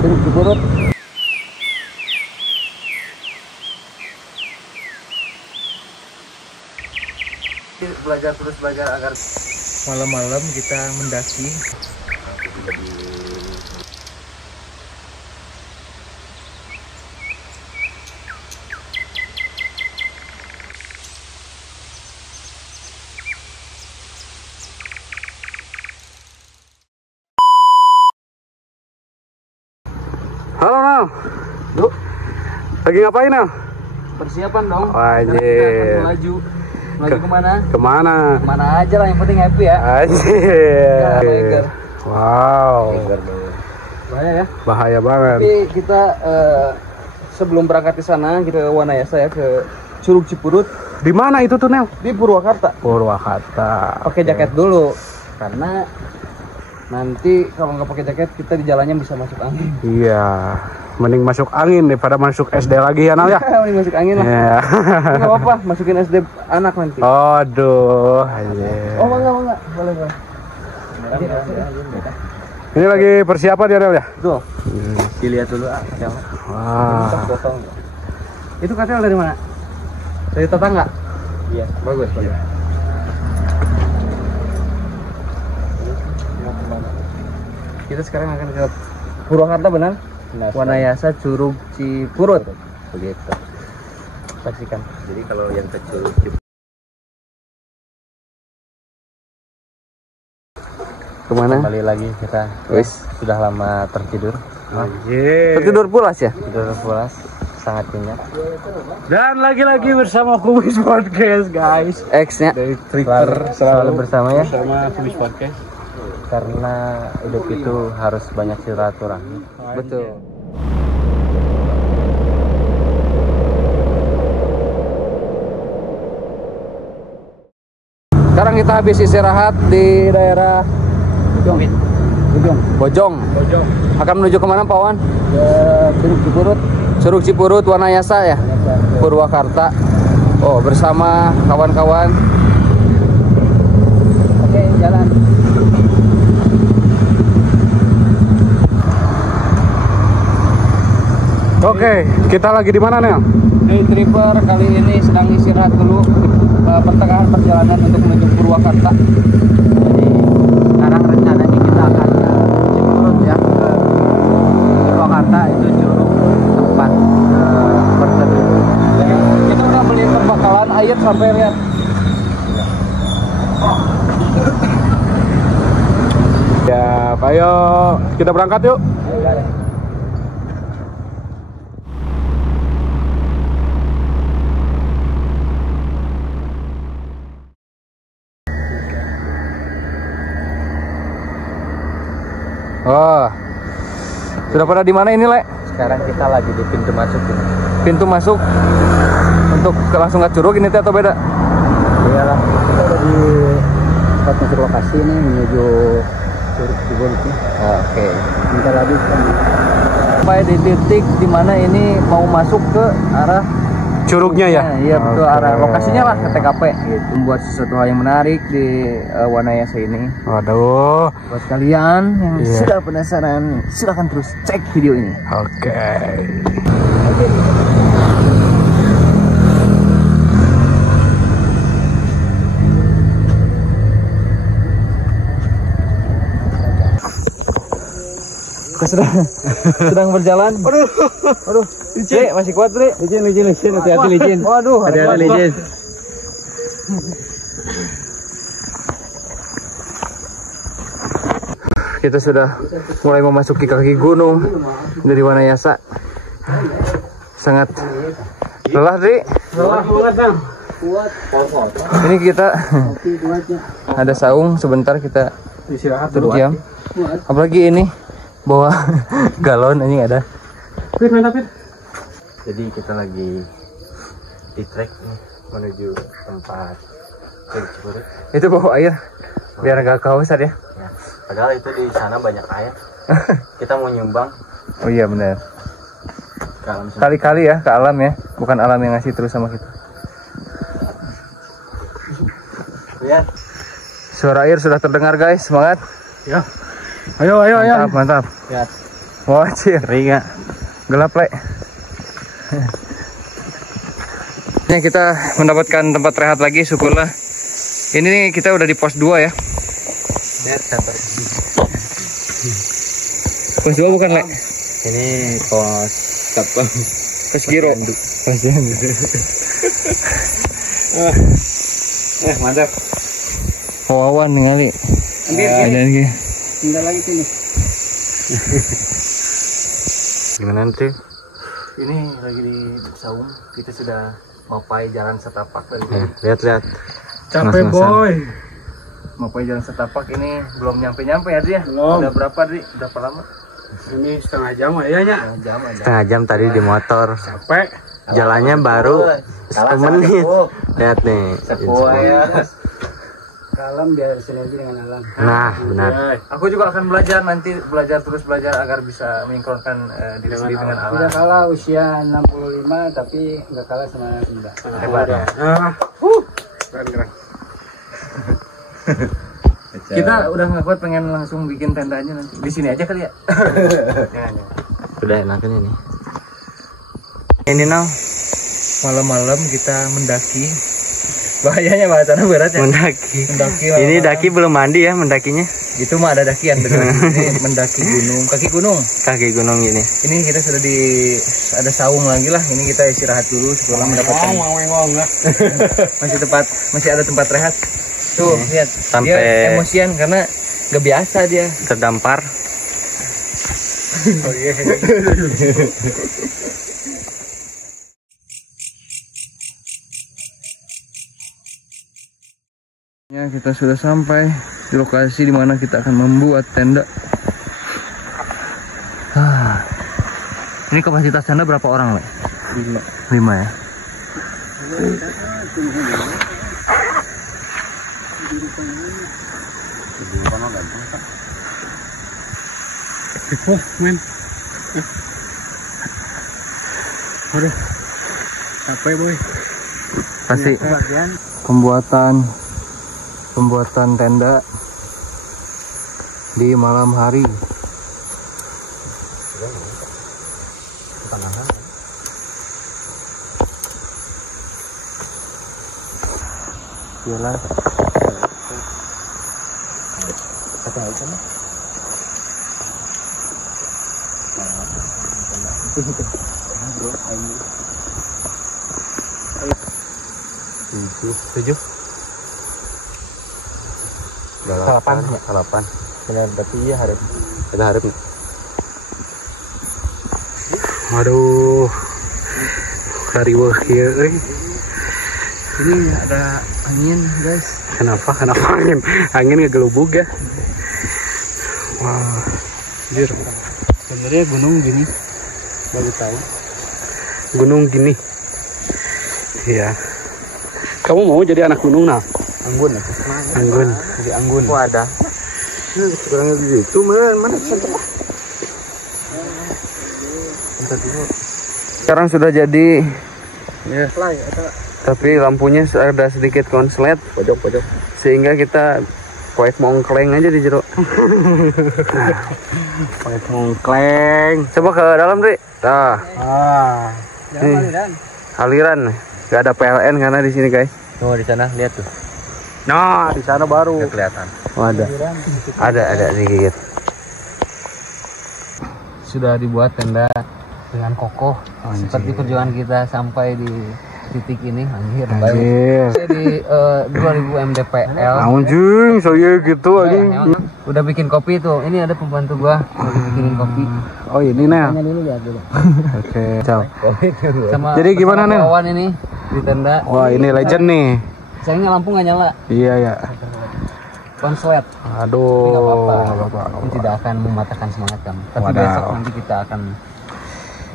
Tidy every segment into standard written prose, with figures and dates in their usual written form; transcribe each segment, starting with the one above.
Curug Cipurut. Belajar agar malam-malam kita mendaki. Halo Nal. Yuk, Lagi ngapain Nal? persiapan dong. Anjir. Melaju kemana? Kemana? Kemana aja lah, yang penting happy ya. Anjir. Wow. Bahaya ya. Bahaya banget. Tapi kita sebelum berangkat ke sana kita ke Wanayasa ya, ke Curug Cipurut. Di mana itu tuh Nel? Di Purwakarta. Purwakarta. Pakai jaket dulu karena nanti kalau nggak pakai jaket kita di jalannya bisa masuk angin. Iya. Mending masuk angin daripada masuk SD lagi ya Nal ya. Mending masuk angin lah. Iya. Nggak apa-apa, masukin SD anak nanti. Aduh. Anjir. Oh enggak, boleh. Ini lagi persiapan ya Nel ya? Tuh, dilihat dulu katel. Wah. Itu katel dari mana? Dari tetangga? Iya. Bagus. Kita sekarang akan ke Purwakarta, benar? Wanayasa Curug Cipurut. Begitu. Saksikan. Jadi kalau yang ke Curug Kemana? kembali lagi kita sudah lama tertidur. Anjir. Tertidur pulas ya? Tidur pulas, sangat kenyang. Dan lagi-lagi bersama Kumis Podcast guys. X-nya. Dari Twitter Selalu bersama ya, bersama Kumis Podcast. karena hidup itu harus banyak silaturahmi. Betul. Sekarang kita habis istirahat di daerah Bojong. Akan menuju kemana Pak Wan? Ke Curug Cipurut. Curug Cipurut, Wanayasa ya? Purwakarta. Oh, bersama kawan-kawan. Oke, jalan. Oke, kita lagi di mana Nel? Day tripper kali ini sedang istirahat dulu pertengahan perjalanan untuk menuju Purwakarta. Jadi sekarang rencananya kita akan ke Cipurut ya, ke Purwakarta. Itu curug tempat berteduh. Kita udah beli perbekalan air sampai lihat. Ya, ayo kita berangkat yuk. Oh, sudah pada di mana ini, Le? Sekarang kita lagi di pintu masuk ini. Pintu masuk untuk langsung ke curug ini atau beda? Iyalah, kita udah di tempat lokasi nih menuju Curug Cipurut. Oke. Bentar lagi kita Sampai di titik di mana ini mau masuk ke arah Curugnya ya? Iya betul, Oke. arah lokasinya lah ke TKP gitu. Membuat sesuatu hal yang menarik di Wanayasa ini. Waduh. Buat kalian yang Iya. sudah penasaran, silahkan terus cek video ini. Oke. Kita sedang berjalan. Aduh, licin. Masih kuat, Dri? licin, hati-hati licin. Waduh, Hati-hati licin. Kita sudah mulai memasuki kaki gunung dari Wanayasa. Sangat lelah, Dri. Ini kita ada saung, sebentar kita terdiam. Apalagi ini bawa galon anjing ada. Jadi kita lagi di trek nih menuju tempat Curug Cipurut. Itu bawa air biar gak kehausan ya. Ya, padahal itu di sana banyak air. Kita mau nyumbang Oh iya benar. ke alam semesta. Kali-kali ya ke alam ya, bukan alam yang ngasih terus sama kita. Lihat. Suara air sudah terdengar guys, semangat. Ya. Ayo. Mantap. Lihat. Wah, ringan. Gelap, Le. Ya, kita mendapatkan tempat rehat lagi, syukurlah. Ini nih kita udah di pos 2 ya. Lihat satu. Pos 2 bukan, Le? Ini pos Satpam. Pos Giro. Mantap. Wawan kali. Ada lagi. Tinggal lagi sini. Gimana nanti? Ini lagi di Saung. Kita sudah mapai jalan setapak tadi. Lihat. Capek, Mas-masan. boy. Mapai jalan setapak ini belum nyampe ya dia? Belum. Udah berapa, Dri? Berapa lama? Ini setengah jam ya nya. Setengah jam tadi di motor. Capek. Jalannya baru 10 menit. Lihat nih. Alam biar sinergi dengan alam. Nah, benar. Aku juga akan belajar nanti, terus belajar agar bisa menyinkronkan diri sendiri dengan alam. Tidak kalah usia 65 tapi nggak kalah sama Mbak. Hebat ya. Keren. Kita udah nggak kuat, pengen langsung bikin tendanya nanti. Di sini aja kali ya. Jangan. Udah enakan ini. Ini now Malam-malam kita mendaki. Bahayanya bahasanya berat ya. mendaki. Mendaki Ini malam-malam. daki belum mandi ya mendakinya. Itu mah ada dakian beneran. Ini mendaki gunung, kaki gunung. Kaki gunung ini. Ini kita sudah ada saung lagi lah. Ini kita istirahat dulu setelah mendapatkan masih ada tempat rehat. Tuh, lihat. Sampai- Dia emosian karena nggak biasa dia. Terdampar. Ya, kita sudah sampai di lokasi dimana kita akan membuat tenda. Ini kapasitas tenda berapa orang, Le? 5 ya. Aduh. Capek, boy. Pasti Pembuatan tenda di malam hari. Iyalah. Tujuh. Salapan. Salapan. Benar, berarti iya harap. Ada harap. Waduh. Kariweuh kieu euy. Ini ada angin, guys. Kenapa angin? Angin ngegelubug ya. Wah. Anjir. Sebenarnya gunung gini, baru tahu. Gunung gini. Iya. Kamu mau jadi anak gunung nah? Anggun. Anggun. Jadi anggun. Oh ada. Kurang lebih itu mana sekarang sudah jadi ya, tapi lampunya ada sedikit konslet Pojok. sehingga kita poek mongkleng aja di jero. Poek mongkleng. Coba ke dalam, Dri. Nah, Jangan dan. aliran nggak ada PLN karena di sini, guys. Tuh di sana lihat tuh. Nah, di sana baru Nggak kelihatan. oh, ada sedikit. Sudah dibuat tenda dengan kokoh seperti perjuangan kita sampai di titik ini. Anjir. Di 2000 mdpl. Anjing, saya gitu Udah bikin kopi tuh. Ini ada pembantu gua lagi bikinin kopi. Oh ini Nel. Tanya dulu lihat dulu. Oke, ciao. Sama Jadi gimana, Nel? kawan ini di tenda. Wah ini legend nih. Sayangnya lampu nggak nyala. Iya ya. Konslet. Aduh. Nggak apa-apa. nggak apa-apa. Ini tidak akan mematahkan semangat kamu. Tapi Wadaw. besok nanti kita akan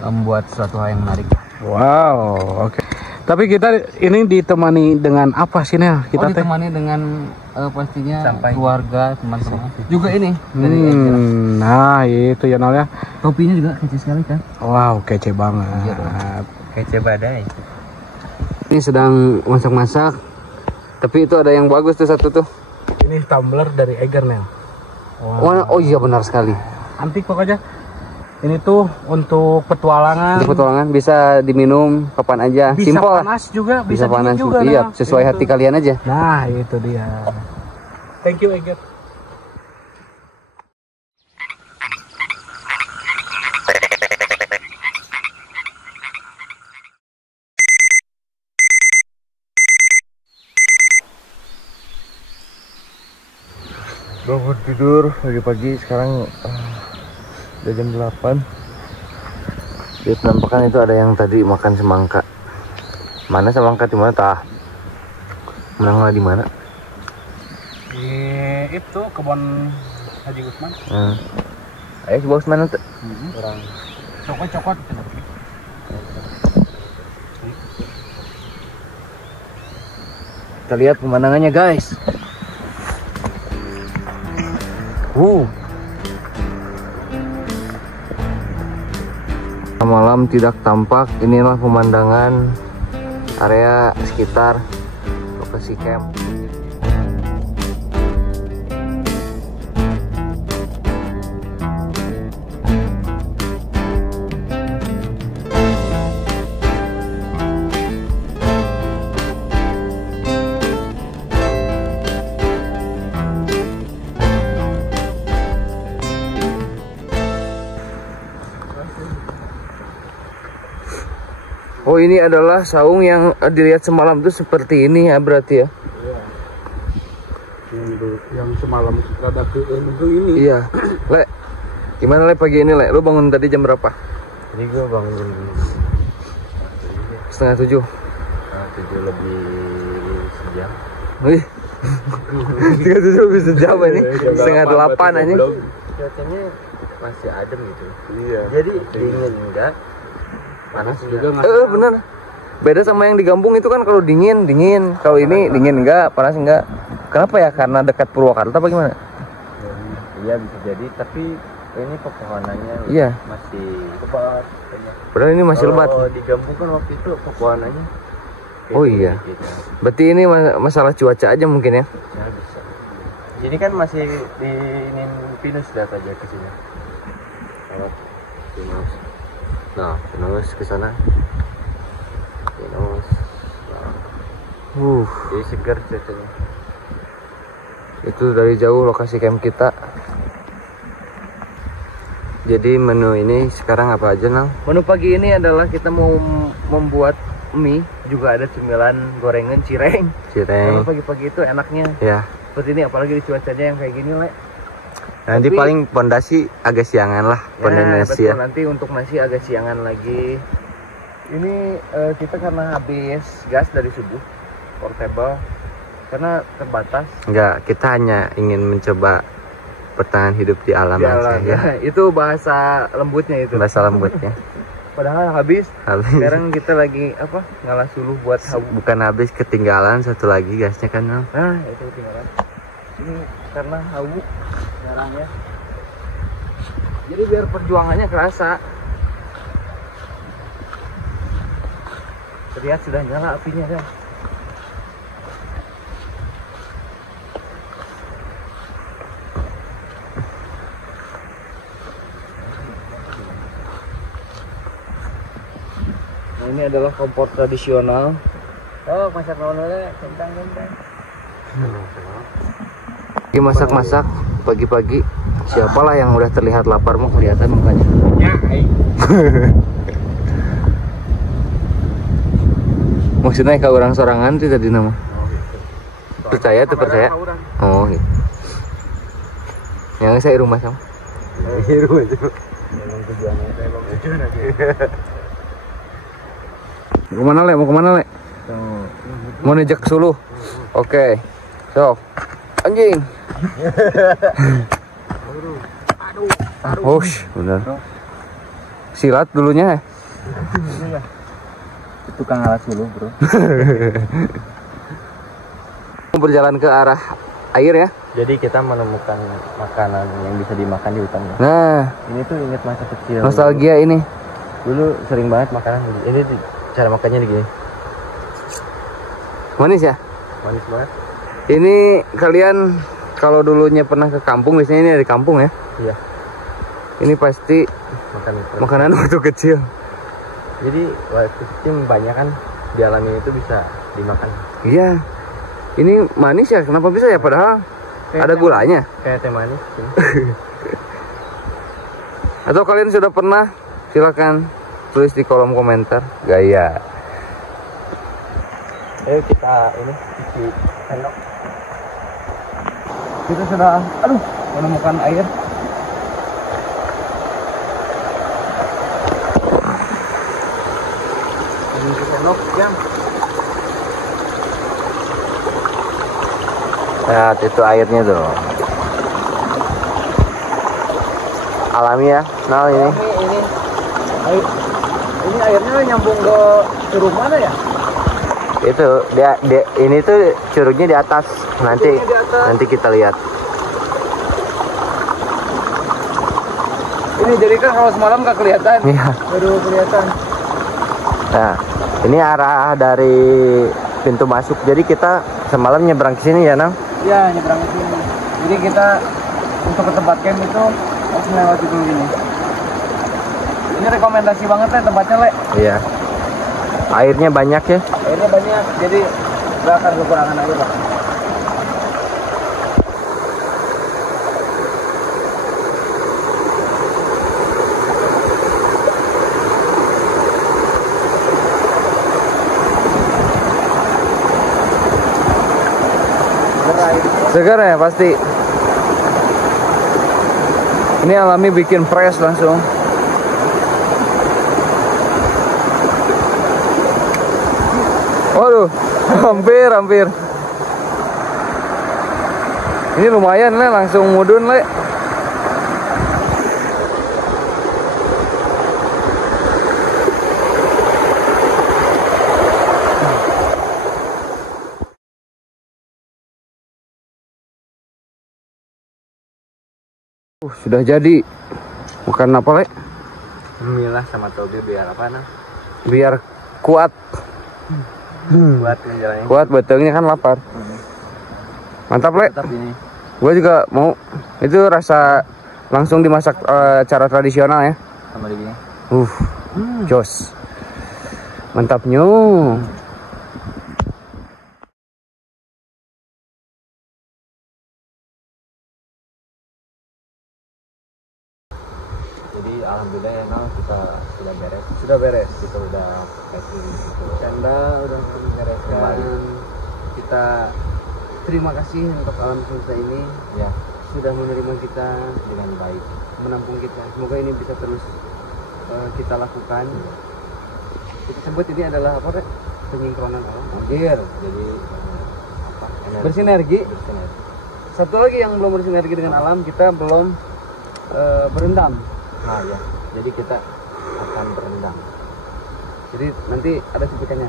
membuat suatu hal yang menarik. Wow, oke. Tapi kita ini ditemani dengan apa sih Nel? Kita teh. Ditemani dengan pastinya keluarga, teman-teman. Juga ini dari Eger. Nah itu ya Nel ya. Topinya juga kecil sekali kan? Wow, kece banget. Iya dong. Kece badai. Ini sedang masak-masak. Tapi itu ada yang bagus tuh satu tuh. Ini tumbler dari Eger Nel. Oh iya benar sekali. Antik pokoknya. Ini tuh untuk petualangan. Untuk petualangan bisa diminum kapan aja. Bisa Simple lah. panas juga, Bisa dingin panas juga. Iya, nah. sesuai hati kalian aja. Nah, itu dia. Thank you, Eget. Bangun tidur pagi-pagi sekarang udah jam 8. Di penampakan itu ada yang tadi makan semangka. Mana semangka di mana tah? Menang di mana? Di itu kebun Haji Usman. Ayo ke bawah mana tuh? Orang cokot-cokot. Kita lihat pemandangannya guys. Malam tidak tampak. Inilah pemandangan area sekitar lokasi camp. Oh, ini adalah saung yang dilihat semalam tuh seperti ini ya berarti ya? Yang semalam rada ke ini. Iya. Le, gimana Le pagi ini Le? Lu bangun tadi jam berapa? Ini gue bangun 6:30. 7 lebih sejam. Wih. 7 lebih sejam ini. 7:30 aja. Cuacanya masih adem gitu. Iya. Jadi dingin enggak, panas juga. Bener. Beda sama yang di Gampung itu kan kalau dingin. Kalau ini dingin enggak, panas enggak. Kenapa ya? Karena dekat Purwakarta apa gimana? Iya bisa jadi, tapi ini pepohonannya Iya. masih lebat. Padahal ini masih lebat. Kalau di Gampung kan waktu itu pepohonannya. Oh iya. Berarti ini masalah cuaca aja mungkin ya? Ya bisa. Ini kan masih di ini pinus data aja ke sini. Kalau pinus. Nah, pinus ke sana. Pinus. Nah. Jadi segar cuacanya. Itu dari jauh lokasi camp kita. Jadi menu ini sekarang apa aja Nang? Menu pagi ini adalah kita mau membuat mie, juga ada cemilan gorengan cireng. Kalau pagi-pagi itu enaknya Ya. seperti ini, apalagi di cuacanya yang kayak gini Le. Nanti Tapi- paling pondasi agak siangan lah, pondasi betul, ya. nanti untuk nasi agak siangan lagi. Ini kita karena habis gas dari subuh, portable, karena terbatas. Enggak, kita hanya ingin mencoba bertahan hidup di alam Jalan, saja. itu bahasa lembutnya itu. Bahasa lembutnya. Padahal habis. Habis. Sekarang kita lagi apa? Ngalah suluh buat hawu. Bukan habis, ketinggalan satu lagi gasnya kan. Nang. Nah, itu ketinggalan. Ini karena hawu sekarang ya. Jadi biar perjuangannya kerasa. Terlihat sudah nyala apinya kan. Nah, ini adalah kompor tradisional. Oh, masak nolnya kentang-kentang. Lagi masak-masak pagi-pagi. Siapalah yang udah terlihat lapar mau kelihatan mukanya. Ya, Maksudnya ke orang sorangan tuh tadi nama. Percaya tuh percaya. Oh, gitu. Yang saya rumah sama. Mau kemana Le? Mau kemana Le? Mau nejek Suluh. Oke. Sok. Anjing. Hush, bener. Silat dulunya. Itu Kang Alas dulu, Bro. Berjalan ke arah air ya. Jadi kita menemukan makanan yang bisa dimakan di hutan. Ya. Nah, Ini tuh inget masa kecil. nostalgia ini. Dulu sering banget makanan begini. Ini cara makannya begini. Manis ya? Manis banget. Ini kalian kalau dulunya pernah ke kampung, biasanya ini dari kampung ya. Iya. Ini pasti Makanan waktu kecil. Jadi waktu kecil banyak kan di alam ini itu bisa dimakan. Iya. Ini manis ya, kenapa bisa ya? Padahal ada gulanya. Kayak teh manis. Atau kalian sudah pernah? Silakan tulis di kolom komentar. Gaya. Ayo kita ini cuci sendok. Kita sudah menemukan air. Ini sendok yang Lihat itu airnya tuh. Alami ya. Nah ini. ini airnya nyambung ke curug mana ya? Itu dia ini tuh curugnya di atas. Nanti kita lihat. Ini jadi kan kalau semalam nggak kelihatan. Iya. Baru kelihatan. Nah, ini arah dari pintu masuk. Jadi kita semalam nyebrang ke sini ya, Nang? Ya, nyebrang ke sini. Jadi kita untuk ke tempat camp itu harus melewati dulu ini. Ini rekomendasi banget ya tempatnya, Le. Iya. Airnya banyak ya. Airnya banyak, jadi nggak akan kekurangan air, Pak. Segar ya pasti. Ini Alami bikin fresh langsung. Waduh, hampir. Ini lumayan, Le, langsung mudun, Le. Sudah jadi. Makan apa, Le? Milah sama toge biar apa nah? Biar kuat. Buat menjalani. Kuat, betulnya kan lapar. Mantap, Le. Tetap ini. Gue juga mau. Itu rasa langsung dimasak cara tradisional ya. Sama di sini. Jos. Mantapnya. Jadi alhamdulillah ya Nal, kita sudah beres. Kita udah packing gitu. Tenda udah bereskan. Kita terima kasih untuk alam semesta ini Ya, sudah menerima kita, dengan baik. menampung kita. Semoga ini bisa terus kita lakukan. Kita sebut ini adalah apa, Rek? Penyinkronan alam. Anjir. Jadi apa? Energi. Bersinergi. Bersinergi. Satu lagi yang belum bersinergi dengan alam, kita belum berendam. Nah ya, jadi kita akan berendam. Jadi nanti ada cuplikannya.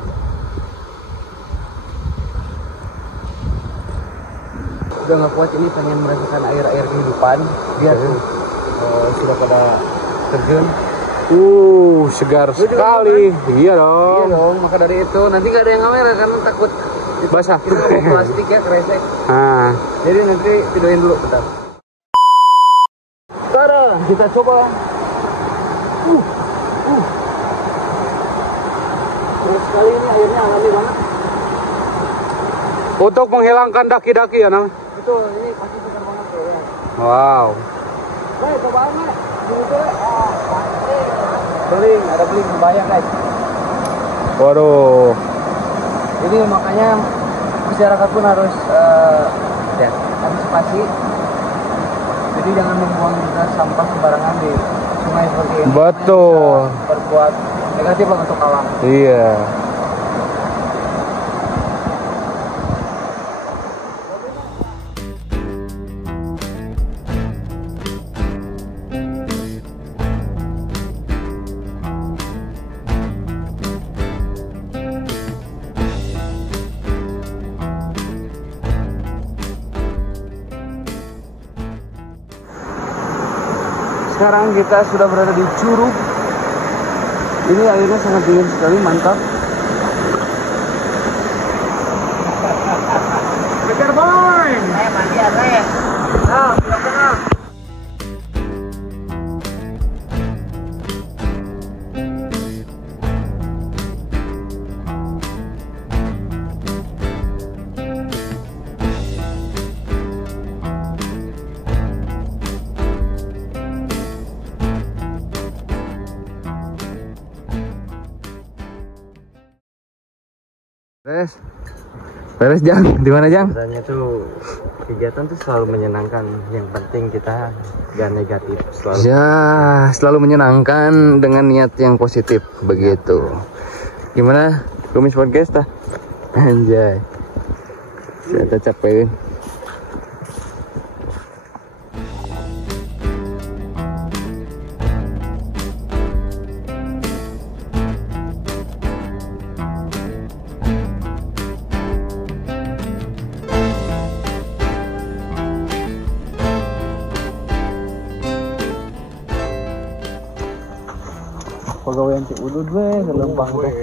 Udah nggak kuat ini, pengen merasakan air-air kehidupan. Lihat tuh, sudah pada terjun. Segar sekali. Iya Iya dong. dong, maka dari itu nanti nggak ada yang ngamera karena takut Basah. kita nggak bawa plastik ya, kresek. Nah, Jadi nanti videoin dulu bentar. Sekarang kita coba. Terus sekali ini airnya alami banget. untuk menghilangkan daki-daki ya, Nang. Betul, ini pasti segar banget tuh ya. Wow. Baik, cobaan Nek. Sini tuh, Le. Beling, ada beling bahaya guys. Waduh. Ini makanya masyarakat pun harus antisipasi. Jadi jangan membuang sampah sembarangan di sungai seperti ini. Betul. Bisa berbuat negatif lah untuk alam. Iya. Sekarang kita sudah berada di curug. Ini airnya sangat dingin sekali, mantap. Kejar boy. Mandi apa ya? Nah, belok tengah. Beres Jang, di mana Jang? Sebenarnya tuh kegiatan tuh selalu menyenangkan. Yang penting kita gak negatif selalu. Ya, selalu menyenangkan dengan niat yang positif begitu. Gimana? Kumis podcast tah? Anjay. Saya tak capek. Pegawaian Cik Udud we, kelempang teh.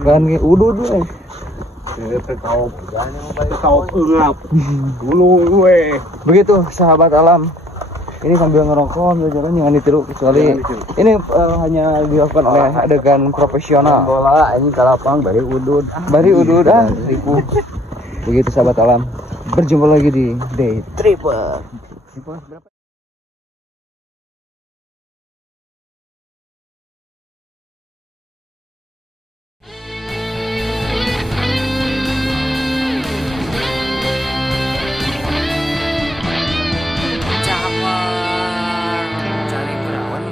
Kan ke udud we. Begitu sahabat alam. Ini sambil ngerokok, sambil jalan jangan ditiru kecuali ini hanya dilakukan oleh adegan profesional. Bola ini kalapang bari udud. Bari udud ribu. Begitu sahabat alam. Berjumpa lagi di Day Tripper. Cari perawan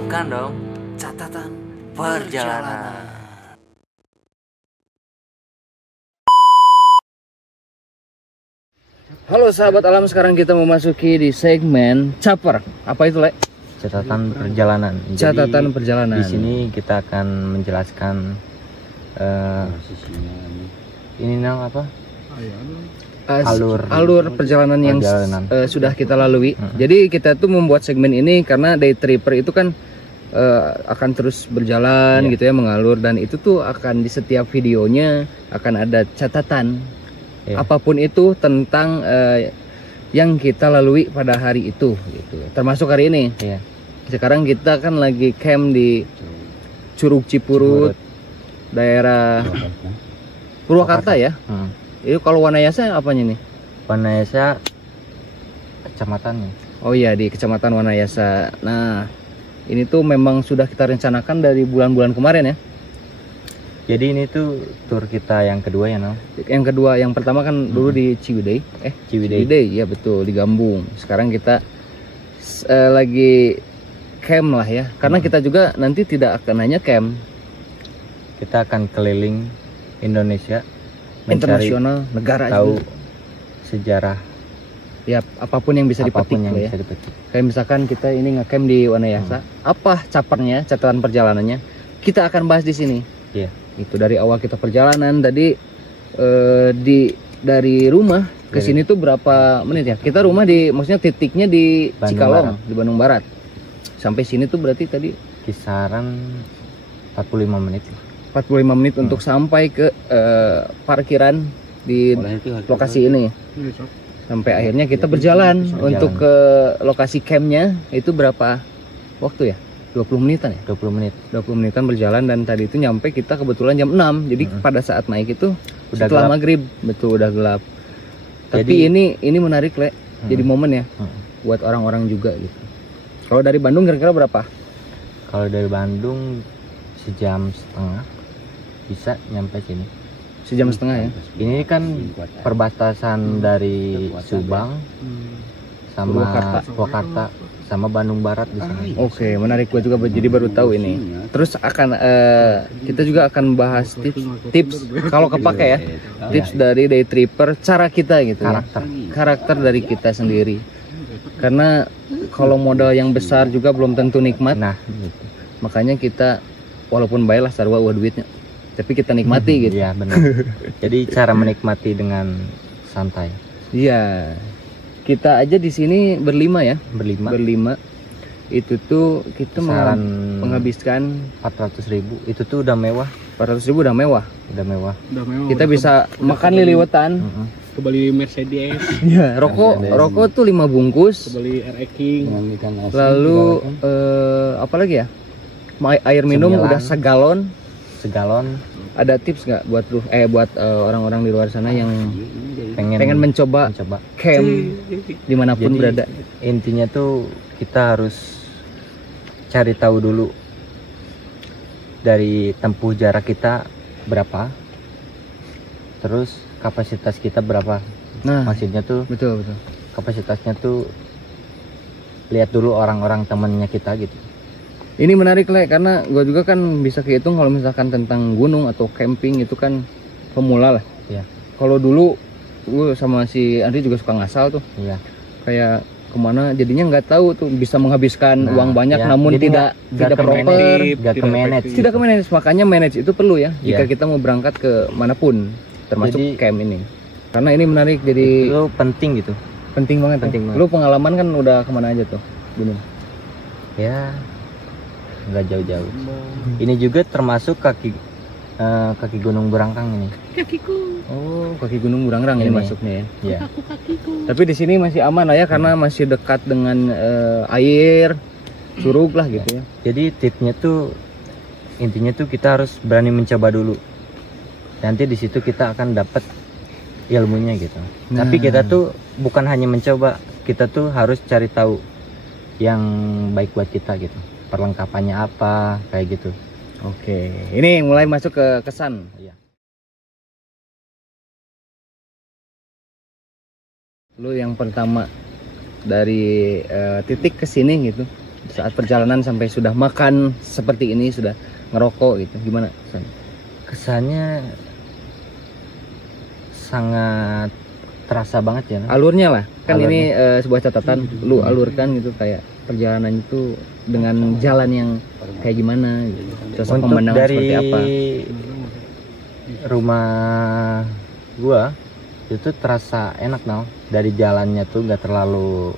bukan dong, catatan perjalanan. Halo sahabat alam, sekarang kita memasuki di segmen caper. Apa itu, Le? Catatan perjalanan. Catatan perjalanan. Di sini kita akan menjelaskan ini nang apa? Alur perjalanan yang sudah kita lalui. Jadi kita tuh membuat segmen ini karena day tripper itu kan akan terus berjalan gitu ya, mengalur, dan itu tuh akan di setiap videonya akan ada catatan apapun itu tentang yang kita lalui pada hari itu gitu. Termasuk hari ini. Sekarang kita kan lagi camp di Curug Cipurut, daerah Purwakarta ya. Itu kalau Wanayasa apanya nih? Wanayasa kecamatannya. Oh iya, di Kecamatan Wanayasa. Nah, ini tuh memang sudah kita rencanakan dari bulan-bulan kemarin ya. Jadi ini tuh tour kita yang kedua ya, no? Yang kedua, yang pertama kan dulu di Ciwidey. Ciwidey, ya betul, di Gambung. Sekarang kita lagi camp lah ya. Karena kita juga nanti tidak akan hanya camp. Kita akan keliling Indonesia, internasional, negara tahu juga. Sejarah Ya, apapun yang bisa dipetik yang ya. bisa dipetik. Kayak misalkan kita ini ngecamp di Wanayasa, apa capernya, catatan perjalanannya, kita akan bahas di sini. Iya. Itu dari awal kita perjalanan tadi dari rumah ke sini tuh berapa menit ya? Kita rumah maksudnya titiknya di Bandung Cikalong, Barat. di Bandung Barat. Sampai sini tuh berarti tadi Kisaran 45 menit. 45 menit untuk sampai ke parkiran di lokasi ini. Sampai akhirnya kita berjalan untuk ke lokasi campnya. Itu berapa waktu ya? 20 menitan ya? 20 menit. 20 menitan berjalan, dan tadi itu nyampe kita kebetulan jam 6. Jadi pada saat naik itu Udah setelah gelap. maghrib, betul udah gelap. Tapi ini menarik, Le. Jadi momen ya buat orang-orang juga gitu. Kalau dari Bandung kira-kira berapa? Kalau dari Bandung sejam setengah bisa nyampe sini. Sejam setengah ya? Ini kan perbatasan dari Subang sama Purwakarta sama Bandung Barat di sini. Oke, menarik, gue juga jadi baru tahu ini. Terus akan kita juga akan bahas tips kalau kepake ya, tips dari day tripper, cara kita gitu ya, karakter dari kita sendiri. Karena kalau modal yang besar juga belum tentu nikmat. Nah, gitu. Makanya kita walaupun baiklah sarwa duitnya, tapi kita nikmati gitu. Iya benar. Jadi cara menikmati dengan santai. Iya. Kita aja di sini berlima ya. Berlima. Itu tuh kita Kisaran menghabiskan 400.000. Itu tuh udah mewah. 400.000 udah mewah. Udah mewah. Kita bisa makan liliwetan. Kebeli Mercedes, Iya, rokok tuh 5 bungkus. kebeli RX King, Lalu apa lagi ya? Air minum Cemilan. udah segalon. Ada tips nggak buat orang-orang di luar sana yang pengen mencoba camp dimanapun Jadi, berada? Intinya tuh kita harus cari tahu dulu dari tempuh jarak kita berapa, terus kapasitas kita berapa. Nah, Maksudnya tuh betul. kapasitasnya tuh lihat dulu orang-orang temannya kita gitu. Ini menarik Le, karena gue juga kan bisa kehitung kalau misalkan tentang gunung atau camping itu kan pemula lah. Iya. Kalau dulu gue sama si Andri juga suka ngasal tuh, Iya. kayak kemana jadinya nggak tahu tuh, bisa menghabiskan Nah, uang banyak ya, namun jadi tidak nggak proper, ke-manage, nggak ke-manage. tidak ke manage. Makanya manage itu perlu ya jika Iya. kita mau berangkat ke manapun, termasuk Jadi- camp ini. Karena ini menarik, jadi Itu penting gitu. penting banget. penting ya. banget. Lu pengalaman kan udah kemana aja tuh gunung? Ya nggak jauh-jauh. Ini juga termasuk kaki Gunung Burangkang ini. Oh, kaki Gunung Burangrang ini Ini. masuknya ya. Ya. Tapi di sini masih aman lah ya, karena masih dekat dengan air, curug lah gitu ya. Jadi tipsnya tuh intinya tuh kita harus berani mencoba dulu. Nanti di situ kita akan dapat ilmunya gitu. Tapi kita tuh bukan hanya mencoba, kita tuh harus cari tahu yang baik buat kita gitu. Perlengkapannya apa, kayak gitu. Oke, ini mulai masuk ke kesan. Iya. Lu yang pertama dari titik ke sini gitu, saat perjalanan sampai sudah makan seperti ini, sudah ngerokok gitu, gimana kesan? Kesannya sangat terasa banget ya. Alurnya lah, kan Alurnya. ini sebuah catatan, lu alurkan gitu, kayak perjalanan itu dengan jalan yang kayak gimana gitu. Sosok Untuk pemandangan dari seperti apa? rumah gua itu terasa enak dari jalannya tuh nggak terlalu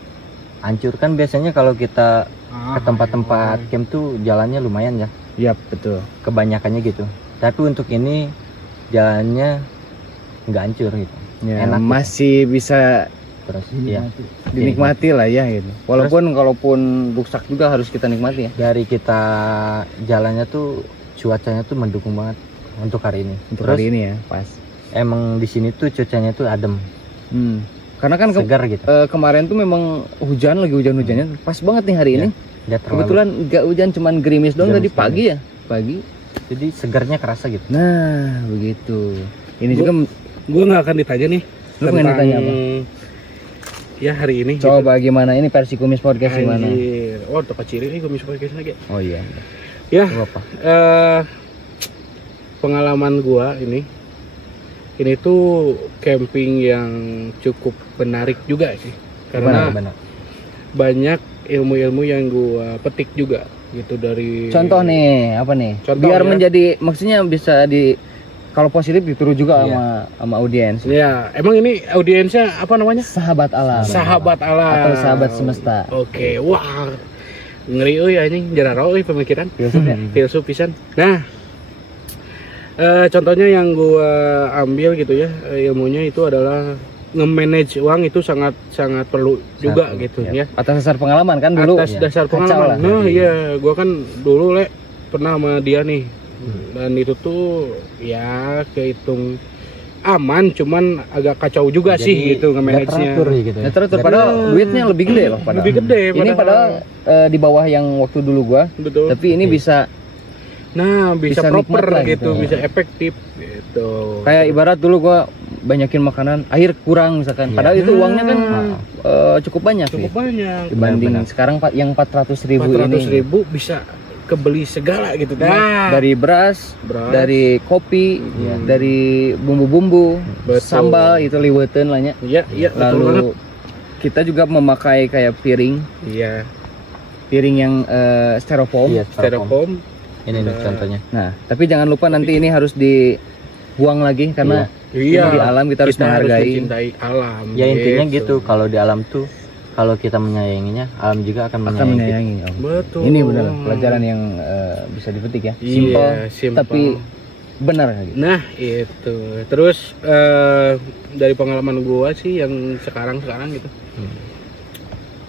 hancur. Kan biasanya kalau kita ke tempat-tempat camp tuh jalannya lumayan ya, Iya, betul. kebanyakannya gitu. Tapi untuk ini jalannya nggak hancur gitu, Ya, Enak gitu. masih bisa terus ya dinikmati lah ya gitu. Walaupun kalaupun rusak juga harus kita nikmati ya. dari kita jalannya tuh cuacanya tuh mendukung banget untuk hari ini. Untuk Terus hari ini ya, pas. emang di sini tuh cuacanya tuh adem, Karena kan segar gitu. kemarin tuh memang hujan, lagi hujan-hujannya, pas banget nih hari ini. Nggak terlalu, Kebetulan nggak hujan, cuman gerimis doang Gerimis tadi pagi ya, pagi. jadi segarnya kerasa gitu. Nah, begitu. Ini juga Gue nggak akan ditanya nih. lu pengen ditanya apa? Ya hari ini. Coba gimana ini versi Kumis Podcast gimana? Anjir. Oh, toko ciri nih gue bisa podcast lagi. Oh iya. Ya, Gak apa. pengalaman gua ini tuh camping yang cukup menarik juga sih, karena Benar. banyak ilmu-ilmu yang gua petik juga gitu dari Contoh nih, apa nih? Contoh Biar ya. menjadi, maksudnya bisa kalau positif ditiru juga Iya. sama audiens. Ya, emang ini audiensnya apa namanya? Sahabat alam. Sahabat alam Atau sahabat semesta. Oke, wah, ngeri euy anjing, jararo euy pemikiran. Filsuf ya? Filsuf pisan. Nah, contohnya yang gua ambil gitu ya, ilmunya itu adalah nge-manage uang itu sangat perlu juga Sangat, gitu ya. ya. Atas dasar pengalaman kan dulu. Atas dasar Kacau lah. pengalaman. Nah, iya, gua kan dulu pernah sama dia nih. Dan itu tuh ya kehitung aman, cuman agak kacau juga Jadi, sih gitu nggak nge-manage-nya. teratur gitu ya. Nah, terus padahal duitnya lebih gede loh padahal. Lebih gede Ini padahal di bawah yang waktu dulu gua, Betul. tapi ini bisa Nah, bisa Bisa nikmat proper lah gitu, gitu. bisa efektif gitu. kayak ibarat dulu gua banyakin makanan, air kurang misalkan. Iya. Padahal itu uangnya kan cukup banyak cukup nih. banyak. Dibanding Benar-benar. sekarang yang 400.000 400.000 ini. bisa kebeli segala gitu. Nah, Dari beras, beras, dari kopi, dari bumbu-bumbu, Betul. sambal itu liwetan lah nya. iya, betul banget. Lalu kita juga memakai kayak piring yang styrofoam. Iya, styrofoam. Styrofoam. Ini nih contohnya. Nah, tapi jangan lupa nanti ini harus dibuang lagi karena Iya. di alam kita harus menghargai. mencintai alam. Ya intinya gitu, kalau di alam tuh kalau kita menyayanginya, alam juga akan akan menyayangi kita. menyayangi. Om. Betul. Ini benar pelajaran yang bisa dipetik ya. Iya, Simple, simple. tapi benar gitu. Nah, itu. Terus dari pengalaman gua sih yang sekarang gitu.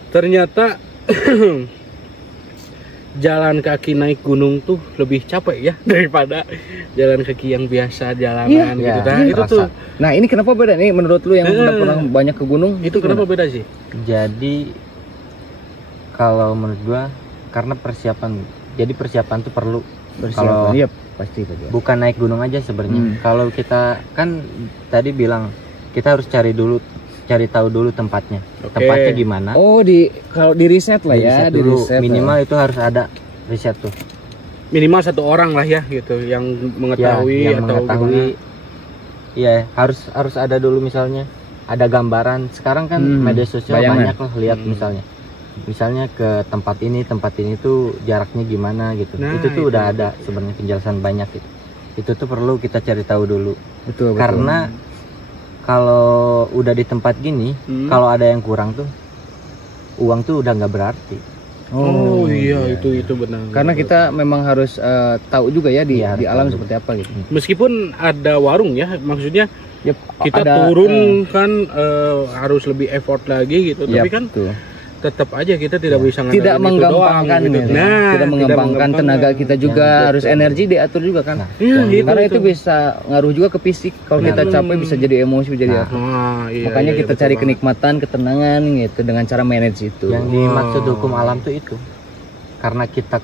Ternyata jalan kaki naik gunung tuh lebih capek ya daripada jalan kaki yang biasa jalanan Iya, gitu. iya, Nah, iya, itu terasa. tuh Nah, ini kenapa beda nih menurut lu yang udah pernah banyak ke gunung? itu kenapa beda sih? Jadi kalau menurut gua karena persiapan. Jadi persiapan tuh perlu. Kalau Iya, pasti tadi. bukan naik gunung aja sebenarnya. Kalau kita kan tadi bilang kita harus cari tahu dulu tempatnya. Oke. Tempatnya gimana? Oh, kalau di riset lah ya, Riset dulu. riset Minimal itu harus ada riset tuh. Minimal 1 orang lah ya gitu yang mengetahui yang atau mengetahui. Iya, harus ada dulu misalnya ada gambaran. Sekarang kan media sosial bayangan. banyak lah lihat misalnya ke tempat ini tuh jaraknya gimana gitu. Nah, itu tuh itu. udah ada sebenarnya penjelasan banyak gitu. Itu tuh perlu kita cari tahu dulu. Betul. Karena kalau udah di tempat gini, kalau ada yang kurang tuh uang tuh udah nggak berarti. Oh, iya, itu benar. Karena kita memang harus tahu juga ya di Iya, harus alam tahu. seperti apa gitu. Meskipun ada warung ya, maksudnya Yep, kita ada, turun kan harus lebih effort lagi gitu. Yap, Tapi kan betul. tetap aja kita tidak bisa Tidak ngandalin itu menggampangkan doang, gitu. Nah, tidak menggampangkan tenaga kita juga, Yang harus energi diatur juga kan. Iya, Karena itu bisa ngaruh juga ke fisik. Kalau kita capek bisa jadi emosi, bisa jadi apa. Iya, Makanya iya, kita betul cari banget. kenikmatan, ketenangan gitu dengan cara manage itu. Yang dimaksud hukum alam tuh itu. Karena kita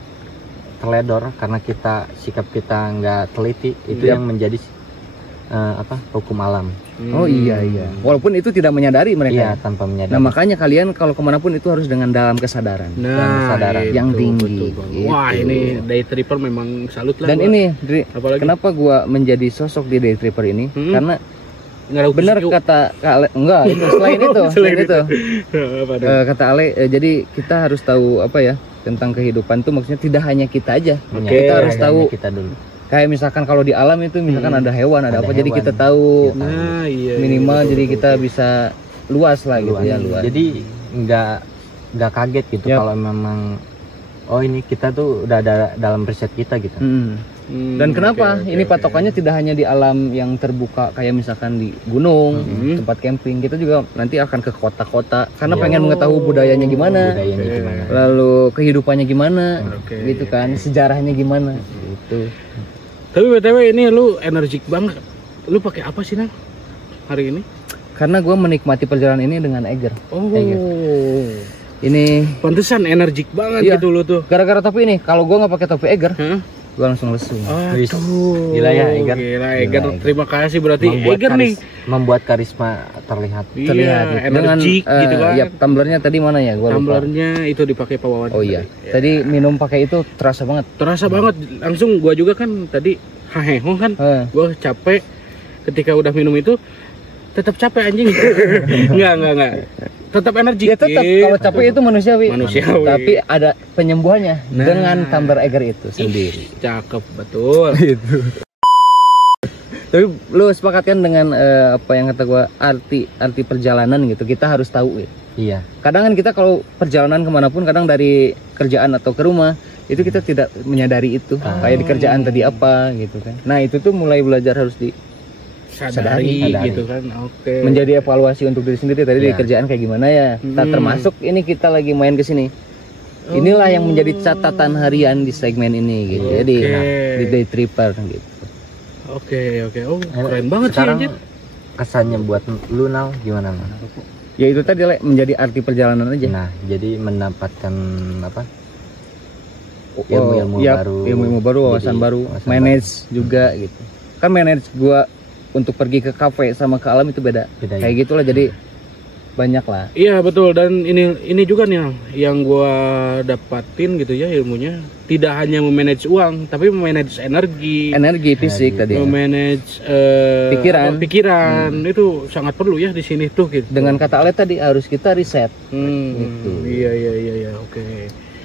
teledor, karena sikap kita nggak teliti, itu yang menjadi hukum alam. Oh iya. Walaupun itu tidak menyadari mereka. Iya, tanpa menyadari. Nah makanya kalian kalau kemanapun itu harus dengan dalam kesadaran. Nah, kesadaran itu, yang tinggi. betul banget. Gitu. Wah, ini day tripper memang salut lah. Dan gua. ini, Dri, Apalagi? kenapa gua menjadi sosok di day tripper ini? Karena Nggak ada benar fisik, kata Kak Ale, enggak itu selain itu, Selain itu. Apa tuh? kata Ale, jadi kita harus tahu apa ya tentang kehidupan tuh maksudnya tidak hanya kita aja. Oke, Kita harus harganya tahu kita dulu. kayak misalkan kalau di alam itu misalkan ada hewan, ada Ada apa, jadi hewan. kita tahu Nah, iya. minimal iya, jadi betul, kita bisa luas lah gitu ya, luas. Jadi nggak kaget gitu Yap. kalau memang ini kita tuh udah ada dalam riset kita gitu. Dan kenapa ini patokannya tidak hanya di alam yang terbuka kayak misalkan di gunung, tempat camping, kita juga nanti akan ke kota-kota karena Iya. pengen mengetahui budayanya gimana, Budayanya gimana? lalu kehidupannya gimana, Oke. gitu kan, sejarahnya gimana, gitu. Tapi BTW ini lu energik banget. Lu pakai apa sih, Nang? Hari ini? Karena gue menikmati perjalanan ini dengan Eiger. Oh. Ini Pantesan energik banget Iya. gitu lu tuh. gara-gara topi ini. Kalau gue nggak pakai topi Eiger, Hah? gue langsung lesu. Aduh. Gila ya, Eiger. Gila, Eiger. Gila, Eiger. Terima kasih berarti Eiger nih. Membuat karisma terlihat. Terlihat Iya, gitu. energik gitu kan. Ya, tumblernya tadi mana ya? Gua lupa. Tumblernya itu dipakai Pak Wawan. Oh iya. tadi. Tadi minum pakai itu terasa banget. Terasa banget. Langsung gua juga kan tadi haheho kan. Gua capek ketika udah minum itu tetap capek anjing. Enggak. Tetap energi. Ya tetap kalau capek itu manusiawi. Manusiawi. Tapi ada penyembuhannya Nah. dengan tumbler Eiger itu sendiri. Cakep betul. Tapi lu sepakat kan dengan apa yang kata gua arti perjalanan gitu. Kita harus tahu ya. Iya. Kadang kan kita kalau perjalanan kemanapun, kadang dari kerjaan atau ke rumah itu kita tidak menyadari itu. Kayak di kerjaan tadi apa gitu kan. Nah itu tuh mulai belajar harus Sadari Sadari. gitu kan. Oke. menjadi evaluasi untuk diri sendiri tadi di Iya. kerjaan kayak gimana ya. Nah, termasuk ini kita lagi main ke sini. Inilah yang menjadi catatan harian di segmen ini gitu. Jadi di day tripper gitu. Oke. Oh, keren banget sih Sekarang anjir. kesannya buat lu Nal gimana Nal? Ya itu tadi Le, menjadi arti perjalanan aja. Nah, jadi mendapatkan apa? Oh, ilmu-ilmu iya, baru. ilmu baru, wawasan Jadi, baru, wawasan manage juga gitu. Kan manage gua untuk pergi ke kafe sama ke alam itu beda. Beda ya? Kayak gitulah jadi banyak lah. Iya betul, dan ini juga nih yang gua dapatin gitu ya ilmunya, tidak hanya memanage uang tapi memanage energi, Energi fisik tadi. memanage pikiran itu sangat perlu ya di sini tuh gitu. Dengan kata Ale tadi harus kita riset. Gitu. Iya oke.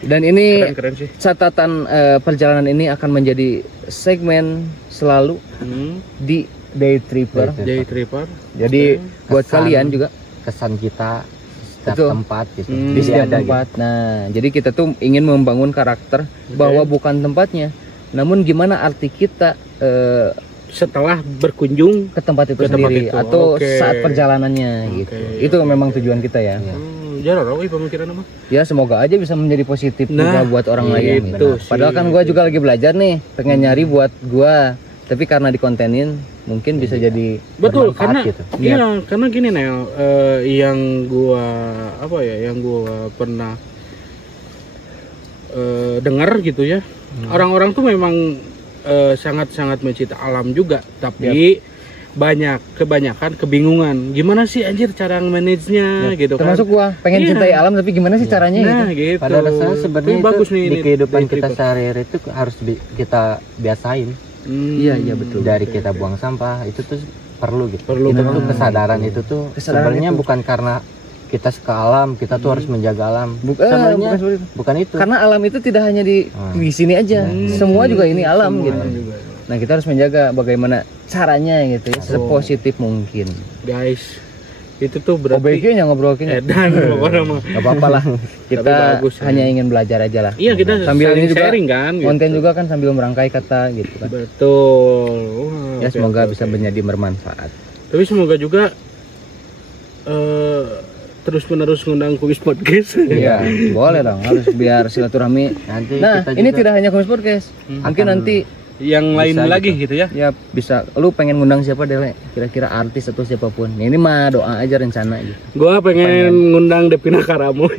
Dan ini Keren sih. catatan perjalanan ini akan menjadi segmen selalu di Day Tripper. Day tripper. Jadi buat Kesan. kalian juga Kesan kita setiap Betul. tempat gitu. di Jadi setiap ada tempat. Nah, jadi kita tuh ingin membangun karakter bahwa bukan tempatnya, namun gimana arti kita Setelah berkunjung ke tempat itu Ke tempat sendiri itu, atau oke. saat perjalanannya gitu. Itu memang tujuan kita ya. jarang pemikiran apa? Ya semoga aja bisa menjadi positif juga buat orang lain. itu Gitu. Padahal kan gua juga lagi belajar nih, pengen nyari buat gua, tapi karena dikontenin mungkin bisa jadi Betul, bermanfaat karena gitu. iya, karena gini Nel, yang gua pernah dengar gitu ya, orang-orang tuh memang sangat-sangat mencintai alam juga, tapi kebanyakan kebingungan gimana sih anjir cara manage-nya gitu kan. Termasuk gua pengen cintai alam tapi gimana sih caranya Nah, gitu. gitu. Pada dasarnya sebenarnya Tapi itu bagus nih di ini, kehidupan day kita tripper. sehari-hari itu harus kita biasain. Iya betul. Dari kita buang sampah itu tuh perlu gitu. Perlu itu banget. tuh kesadaran itu tuh Kesadaran sebenarnya itu. bukan karena kita suka alam, kita tuh harus menjaga alam. bukan Sebenarnya seperti itu. bukan itu. Karena alam itu tidak hanya di sini aja, semua juga ini alam gitu. Juga. Nah kita harus menjaga bagaimana caranya gitu ya, sepositif mungkin. Guys, itu tuh berarti OBG-nya ngobrol kayaknya. edan pokoknya mah. Gak apa-apa lah. Kita bagus, ya. hanya ingin belajar aja lah. Iya, kita sambil ini juga sharing kan gitu. konten juga kan sambil merangkai kata gitu kan. Betul. Wah, Ya oke, semoga oke, bisa oke. menjadi bermanfaat. Tapi semoga juga terus-menerus ngundang Kumis Podcast. Iya, boleh dong. Harus biar silaturahmi. Nanti Nah, kita ini juga tidak hanya Kumis Podcast. Mungkin akan- nanti Yang lain Bisa lagi gitu. gitu ya. ya bisa. Lu pengen ngundang siapa Dele? Kira-kira artis atau siapapun. Ini mah doa aja rencana gitu. Gua pengen ngundang Devina Karamoy.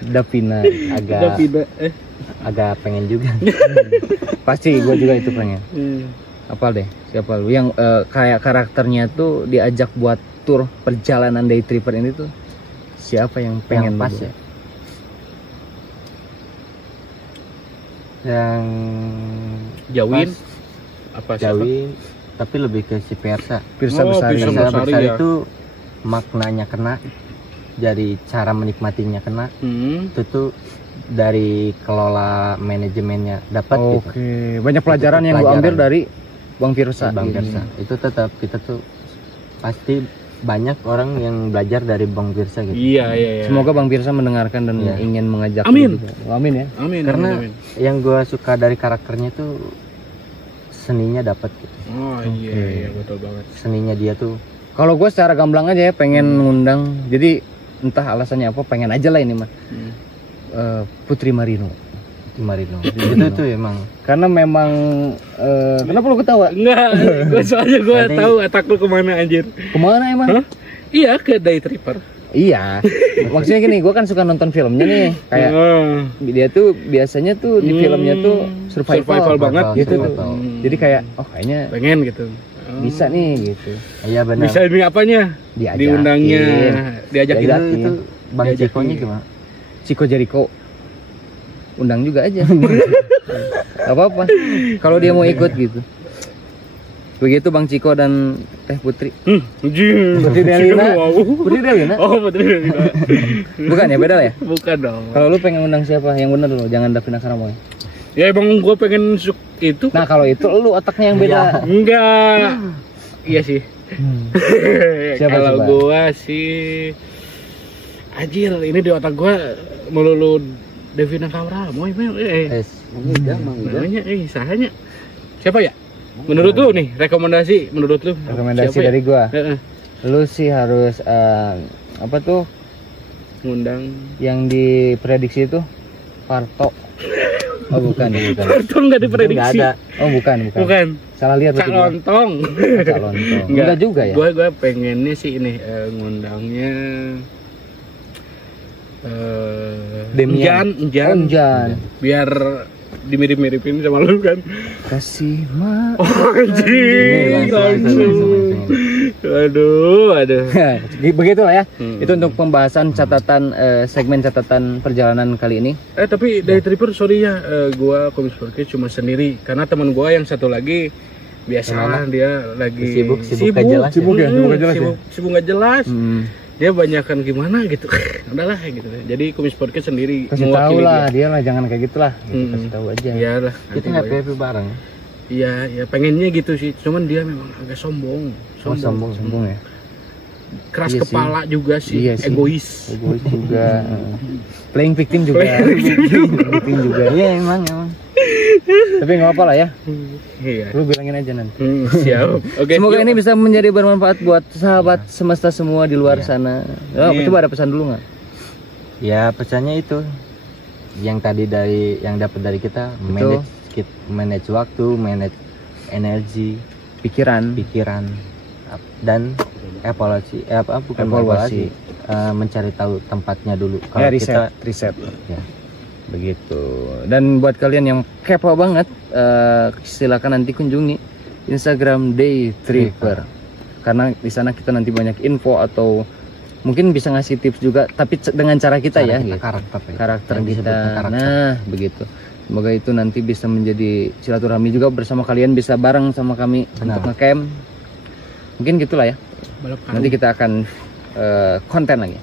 Davina. agak Devina agak pengen juga. Pasti gue juga itu pengen. Hmm. Apa deh? Siapa lu yang kayak karakternya tuh diajak buat tur perjalanan day tripper ini tuh siapa yang pengen Yang pas lu? ya. Yang Jauhin pas, apa siapa? Jawi tapi lebih ke si Persa. Pirsa Oh, Besari. Pirsa Persa Besari, Besari ya. itu maknanya kena, dari cara menikmatinya kena, itu tuh dari kelola manajemennya dapat gitu. Oke, banyak pelajaran Itu yang gue ambil pelajaran. dari Bang Pirsa. Bang Gitu. Pirsa itu tetap kita tuh pasti banyak orang yang belajar dari Bang Pirsa gitu. Iya, iya, iya. Semoga Bang Pirsa mendengarkan dan Iya. ingin mengajak. Amin. lu juga. Oh, amin ya. Amin. Karena amin. yang gue suka dari karakternya tuh seninya dapat gitu. Oh iya, Oke. iya betul banget. Seninya dia tuh Kalau gue secara gamblang aja ya pengen ngundang. Jadi entah alasannya apa, pengen aja lah ini mah. Putri Marino. di Marino. Itu tuh emang Karena memang kenapa lu ketawa? Enggak, gue soalnya gue Tadi- tahu otak lu kemana anjir. Kemana emang? Hah? Iya ke Day Tripper. Iya. Maksudnya gini, gue kan suka nonton filmnya nih. Kayak Oh. dia tuh biasanya tuh di filmnya tuh survival, banget gitu tuh. survival. Jadi kayak oh kayaknya Pengen gitu. Oh. bisa nih gitu. iya benar. Bisa ini apanya? Diajakin. Diundangnya, diajakin. Diajakin. Itu Bang Diajakin. Cikonya gimana? Chico Jericho. Undang juga aja. Gak apa-apa. Kalau dia mau ikut gitu. Begitu Bang Ciko dan Teh Putri. Anjir. Putri Delina. Wow. Putri Delina? Oh, Putri Delina. Bukan ya, beda lah ya? Bukan dong. Kalau lu pengen undang siapa? Yang bener dulu, jangan Davina Karamoy. Ya emang gue pengen itu. Nah, kalau itu lu otaknya yang beda. Enggak. Iya sih. Siapa Kalau coba? gua sih anjir, ini di otak gua melulu Devina Karamoy namanya sahanya. Siapa ya? Menurut lu nih, rekomendasi menurut lu? Rekomendasi siapa ya? dari gua. Heeh. Lu sih harus apa tuh Ngundang yang diprediksi itu Parto. Oh, bukan. Parto enggak diprediksi. Enggak ada. Oh, bukan. Bukan. Salah lihat Cak berarti gua. Lontong. Cak Lontong. Enggak juga ya? Gua pengennya sih ini ngundangnya Demian. Enjan. Enjan. Biar dimirip-miripin sama lu kan. Kasih ma. Oh, anjing, langsung. Aduh. Begitulah ya. Itu untuk pembahasan catatan segmen catatan perjalanan kali ini. Tapi Day Tripper sorry ya, gua Komis Podcast cuma sendiri karena teman gua yang satu lagi biasa dia lagi Sibuk nggak jelas ya? Sibuk nggak jelas ya? Sibuk nggak jelas. Hmm. Dia banyakan gimana gitu. Udahlah gitu. Jadi Komis Podcast sendiri Kasih tahu lah dia lah, jangan kayak gitulah. Gitu, kasih tahu aja. Iyalah. Kita happy bareng. Iya, ya pengennya gitu sih. Cuman dia memang agak sombong. Sombong ya. Keras Iya sih. kepala juga sih, Iya sih. egois. Egois juga. Playing victim juga. Victim juga. Iya emang. Tapi nggak apa lah ya. Iya. Lu bilangin aja nanti. Siap. Oke. Semoga yuk. ini bisa menjadi bermanfaat buat sahabat semesta semua di luar sana. Oh, Iya. coba ada pesan dulu nggak? Ya pesannya itu yang tadi yang dapat dari kita Betul. manage waktu, manage energi, Pikiran. dan evaluasi Evaluasi. bukan evaluasi, mencari tahu tempatnya dulu. Ya, Kalau kita riset. ya, begitu. Dan buat kalian yang kepo banget, silakan nanti kunjungi Instagram Day Tripper, karena di sana kita nanti banyak info atau mungkin bisa ngasih tips juga, tapi dengan cara kita ya, gitu. Karakter kita. Nah, begitu. Semoga itu nanti bisa menjadi silaturahmi juga bersama kalian, bisa bareng sama kami untuk ngecamp. Mungkin gitulah ya. Nanti kita akan konten lagi.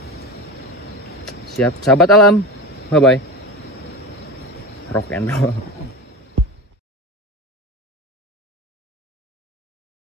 Siap, sahabat alam. Bye bye. Rock and roll.